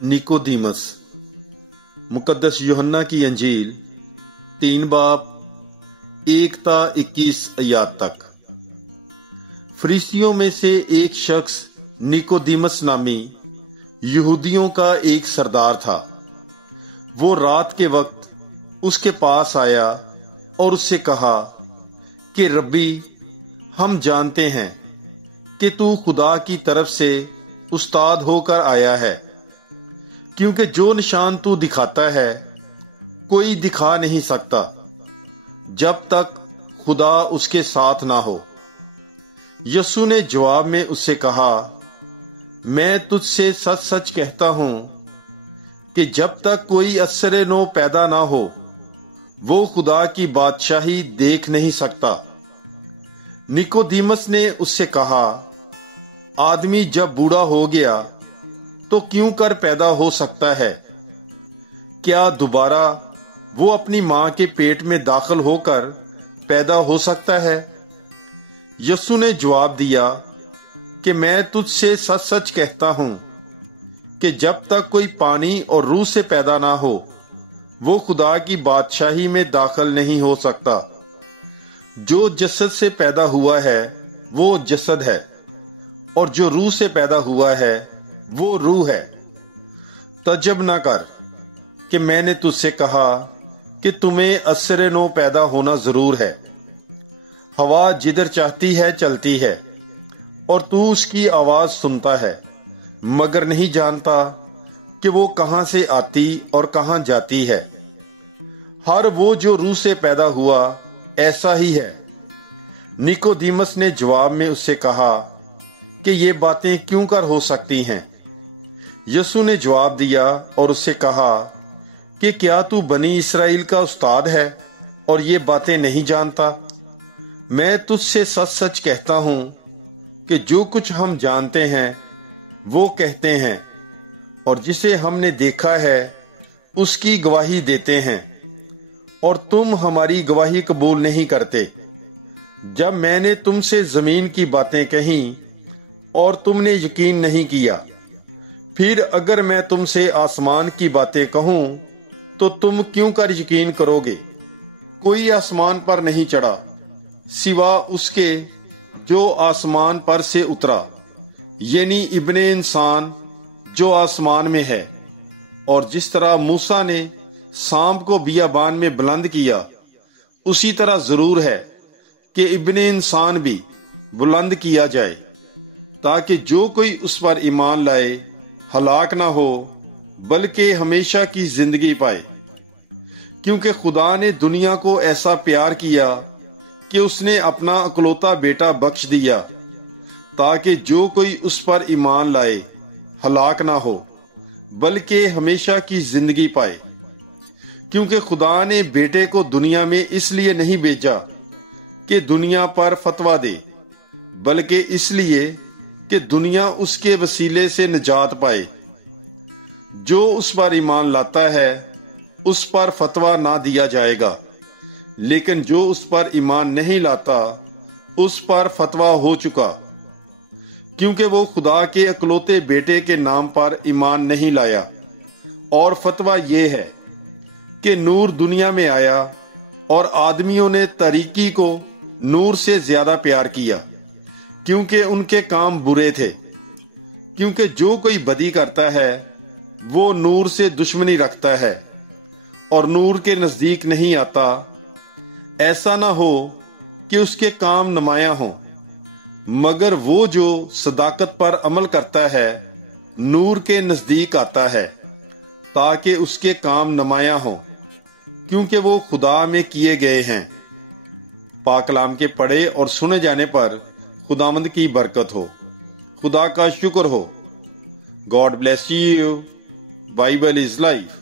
Nicodemus. मुकद्दस यूहन्ना की अंजील 3 बाब 1 ता 21 आयत तक। फरीसियों में से एक शख्स निकोदीमस नामी यहूदियों का एक सरदार था। वो रात के वक्त उसके पास आया और उससे कहा कि रब्बी, हम जानते हैं कि तू खुदा की तरफ से उस्ताद होकर आया है, क्योंकि जो निशान तू दिखाता है कोई दिखा नहीं सकता जब तक खुदा उसके साथ ना हो। यीशु ने जवाब में उससे कहा, मैं तुझसे सच सच कहता हूं कि जब तक कोई असर नो पैदा ना हो वो खुदा की बादशाही देख नहीं सकता। निकोदीमस ने उससे कहा, आदमी जब बूढ़ा हो गया तो क्यों कर पैदा हो सकता है? क्या दोबारा वो अपनी मां के पेट में दाखिल होकर पैदा हो सकता है? यीशु ने जवाब दिया कि मैं तुझसे सच सच कहता हूं कि जब तक कोई पानी और रूह से पैदा ना हो वो खुदा की बादशाही में दाखिल नहीं हो सकता। जो जसद से पैदा हुआ है वो जसद है, और जो रूह से पैदा हुआ है वो रूह है। तजब न कर कि मैंने तुझसे कहा कि तुम्हें असर नो पैदा होना जरूर है। हवा जिधर चाहती है चलती है और तू उसकी आवाज सुनता है, मगर नहीं जानता कि वो कहां से आती और कहां जाती है। हर वो जो रूह से पैदा हुआ ऐसा ही है। निकोदीमस ने जवाब में उससे कहा कि ये बातें क्यों कर हो सकती हैं? यीशु ने जवाब दिया और उससे कहा कि क्या तू बनी इस्राएल का उस्ताद है और ये बातें नहीं जानता? मैं तुझसे सच सच कहता हूं कि जो कुछ हम जानते हैं वो कहते हैं, और जिसे हमने देखा है उसकी गवाही देते हैं, और तुम हमारी गवाही कबूल नहीं करते। जब मैंने तुमसे जमीन की बातें कही और तुमने यकीन नहीं किया, फिर अगर मैं तुमसे आसमान की बातें कहूं तो तुम क्यों कर यकीन करोगे? कोई आसमान पर नहीं चढ़ा सिवा उसके जो आसमान पर से उतरा, यानी इब्ने इंसान जो आसमान में है। और जिस तरह मूसा ने सांप को बियाबान में बुलंद किया, उसी तरह जरूर है कि इब्ने इंसान भी बुलंद किया जाए, ताकि जो कोई उस पर ईमान लाए हलाक ना हो बल्कि हमेशा की जिंदगी पाए। क्योंकि खुदा ने दुनिया को ऐसा प्यार किया कि उसने अपना अकलौता बेटा बख्श दिया, ताकि जो कोई उस पर ईमान लाए हलाक ना हो बल्कि हमेशा की जिंदगी पाए। क्योंकि खुदा ने बेटे को दुनिया में इसलिए नहीं भेजा कि दुनिया पर फतवा दे, बल्कि इसलिए कि दुनिया उसके वसीले से निजात पाए। जो उस पर ईमान लाता है उस पर फतवा ना दिया जाएगा, लेकिन जो उस पर ईमान नहीं लाता उस पर फतवा हो चुका, क्योंकि वो खुदा के अकलौते बेटे के नाम पर ईमान नहीं लाया। और फतवा ये है कि नूर दुनिया में आया और आदमियों ने तारीकी को नूर से ज्यादा प्यार किया, क्योंकि उनके काम बुरे थे। क्योंकि जो कोई बदी करता है वो नूर से दुश्मनी रखता है और नूर के नजदीक नहीं आता, ऐसा ना हो कि उसके काम नुमायां हो। मगर वो जो सदाकत पर अमल करता है नूर के नजदीक आता है, ताकि उसके काम नुमायां हो, क्योंकि वो खुदा में किए गए हैं। पाक कलाम के पढ़े और सुने जाने पर खुदावंद की बरकत हो। खुदा का शुक्र हो। God bless you. Bible is life.